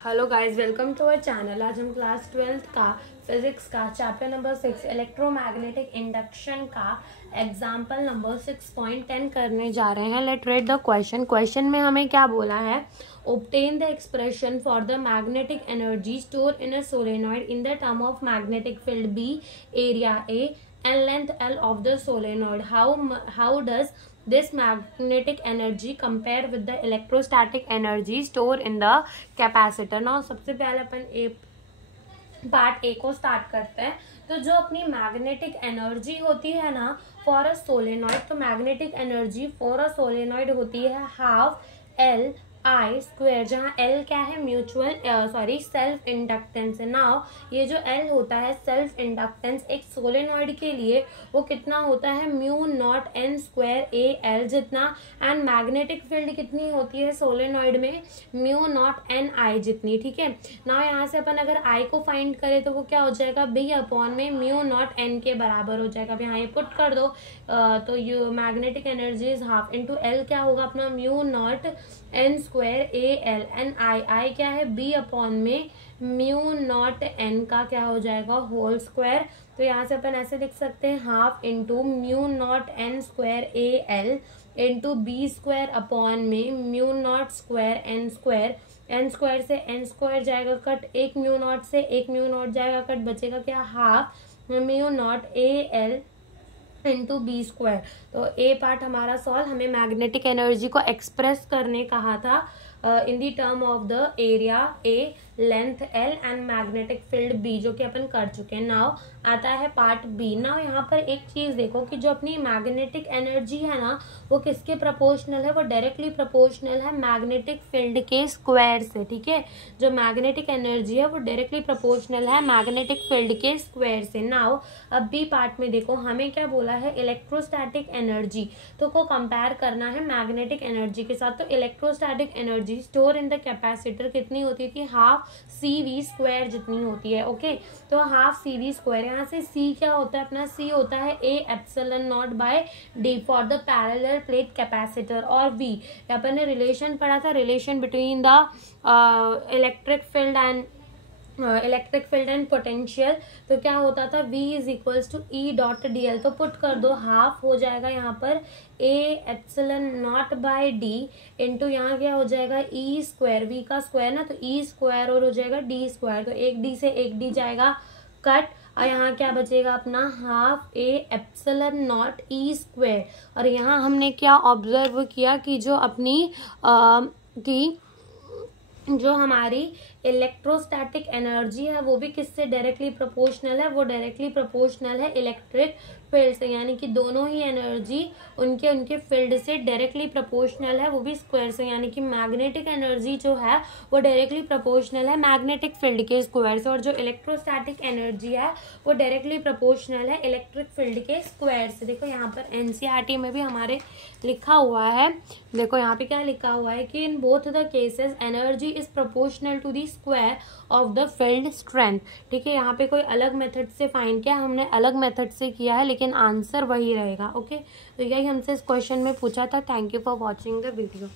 Hello guys, welcome to our channel. आज हम class 12th का फिजिक्स का चैप्टर नंबर 6 इलेक्ट्रोमैग्नेटिक इंडक्शन का एग्जाम्पल नंबर 6.10 करने जा रहे हैं। लेट रीड द क्वेश्चन में हमें क्या बोला है। obtain the expression for the magnetic energy stored in a solenoid in the term of magnetic field B, area A and length L of the solenoid. How does this magnetic energy compare with the electrostatic energy stored in the capacitor? Now सबसे पहले अपन part A को start करते हैं। तो जो अपनी magnetic energy होती है ना फॉर अ सोलेनॉइड, तो magnetic energy for a solenoid होती है हाफ एल आई स्क्वायर, जहाँ एल क्या है म्यूचुअल सेल्फ इंडक्टेंस है। नाउ ये जो एल होता है सेल्फ इंडक्टेंस एक सोलेनॉइड के लिए वो कितना होता है mu naught N square A L जितना, एंड मैग्नेटिक फील्ड कितनी होती है सोलेनॉइड में म्यू नॉट एन आई जितनी। ठीक है, नाउ यहाँ से अपन अगर आई को फाइंड करें तो वो क्या हो जाएगा बी अपॉन में म्यू नॉट एन के बराबर हो जाएगा। अब यहाँ ये पुट कर दो तो U magnetic energy is half into L क्या होगा अपना mu naught N square A L N I क्या है बी अपॉन में म्यू नॉट एन का क्या हो जाएगा होल स्क्वायर। तो यहाँ से अपन ऐसे लिख सकते हैं half into mu naught N square A L into B square upon में mu naught square N square से एन स्क्वायर जाएगा कट, एक म्यू नॉट से एक म्यू नॉट जाएगा कट, बचेगा क्या half mu naught A L into B square. तो ए पार्ट हमारा सॉल्व। हमें मैग्नेटिक एनर्जी को एक्सप्रेस करने कहा था in the term of the area A, length L and magnetic field B, जो कि अपन कर चुके हैं। नाउ आता है पार्ट बी। नाउ यहाँ पर एक चीज देखो कि जो अपनी मैग्नेटिक एनर्जी है ना वो किसके प्रोपोर्शनल है, वो डायरेक्टली प्रोपोर्शनल है मैग्नेटिक फील्ड के स्क्वायर से। ठीक है, जो मैग्नेटिक एनर्जी है वो डायरेक्टली प्रोपोर्शनल है मैग्नेटिक फील्ड के स्क्वायर से। नाउ अब बी पार्ट में देखो हमें क्या बोला है इलेक्ट्रोस्टैटिक एनर्जी तो को कंपेयर करना है मैग्नेटिक एनर्जी के साथ। तो electrostatic energy store in the capacitor कितनी होती थी हाफ सी वी स्क्वायर जितनी होती है। ओके, तो हाफ सी वी स्क्वायर, यहाँ से सी क्या होता है अपना सी होता है A epsilon naught by D for the parallel plate capacitor, और वी अपन ने रिलेशन पढ़ा था relation between the electric field and potential. तो क्या होता था V is equals to E dot D L. तो पुट कर दो हाफ हो जाएगा यहाँ पर A epsilon naught by D into यहाँ क्या हो जाएगा ई स्क्वायर, वी का स्क्वायर ना तो ई स्क्वायर और हो जाएगा डी स्क्वायर, तो एक डी से एक डी जाएगा कट, और यहाँ क्या बचेगा अपना half A epsilon not E square. और यहाँ हमने क्या ऑब्जर्व किया कि जो अपनी जो हमारी इलेक्ट्रोस्टैटिक एनर्जी है वो भी किससे डायरेक्टली प्रोपोर्शनल है, वो डायरेक्टली प्रोपोर्शनल है इलेक्ट्रिक फील्ड से, यानी कि दोनों ही एनर्जी उनके फील्ड से डायरेक्टली प्रोपोर्शनल है, वो भी स्क्वायर से, यानी कि मैग्नेटिक एनर्जी जो है वो डायरेक्टली प्रोपोर्शनल है मैग्नेटिक फील्ड के स्क्वायर से, और जो इलेक्ट्रोस्टैटिक एनर्जी है वो डायरेक्टली प्रोपोर्शनल है इलेक्ट्रिक फील्ड के स्क्वायर से। देखो यहाँ पर एनसीईआरटी में भी हमारे लिखा हुआ है, देखो यहाँ पे क्या लिखा हुआ है कि in both the cases energy is proportional to the square of the field strength. ठीक है, यहाँ पे कोई अलग मेथड से फाइंड किया, हमने अलग मेथड से किया है लेकिन आंसर वही रहेगा। ओके, तो यही हमसे इस क्वेश्चन में पूछा था। Thank you for watching the video.